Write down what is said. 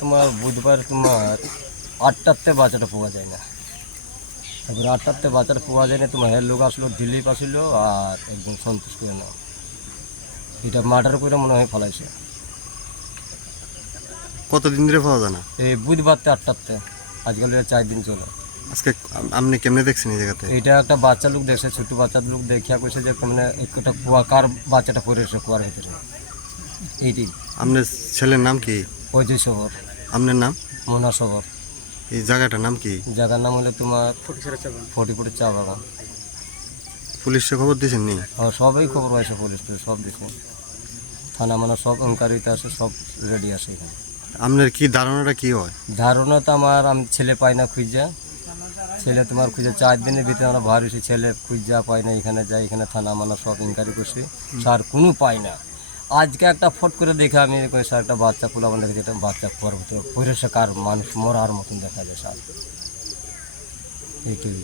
তোমার বুধবার তোমার আটটাতে বাচ্চাটা পাওয়া যায় না। তারপর আটটাতে বাচ্চাটা পাওয়া যায় না তোমার হের লোক আসলো দিল্লি আসলো আর একদম সন্তোষ করে নাও এটা মার্ডার করে মনে হয় ফলাইছে। কতদিন ধরে পাওয়া যায় না? এই বুধবারতে আটটাতে আজকাল এটা চার দিন চলে। আজকে আপনি কেমনে দেখছেন এই জায়গাতে? এটা একটা বাচ্চা লোক দেখছে ছোট বাচ্চা লোক দেখিয়া কইছে যে মানে একটা কুয়া কার বাচ্চাটা পড়ে এসে কুয়ার ভিতরে। এইটি আপনার ছেলের নাম কি? অজয় শহর আপনার নাম? মোনা শহর এই জায়গাটার নাম কি? জায়গার নাম হলো তোমার ফটি চা বাগান। পুলিশে খবর দিয়েছেন নি? আর সবাই খবর পাইছে পুলিশ সব দিছে। থানা মানে সব অঙ্কারিতে আছে সব রেডি আছে এখানে। আপনার কি ধারণাটা কি হয়? ধারণা তো আমার আমি ছেলে পাই না খুঁজা। ছেলে তোমার খুঁজে চার দিনের ভিতরে আমরা হয়েছি ছেলে খুঁজা পাই না এখানে যাই এখানে থানা মানে সব ইনকোয়ারি করছি। স্যার কোনো পাই না। আজকে একটা ফট করে দেখে আমি এরকম স্যার একটা বাচ্চা ফুল আমার দেখেছি একটা বাচ্চা পর ভিতরে পরিষ্কার মানুষ মরার মতন দেখা যায় স্যার এইটাই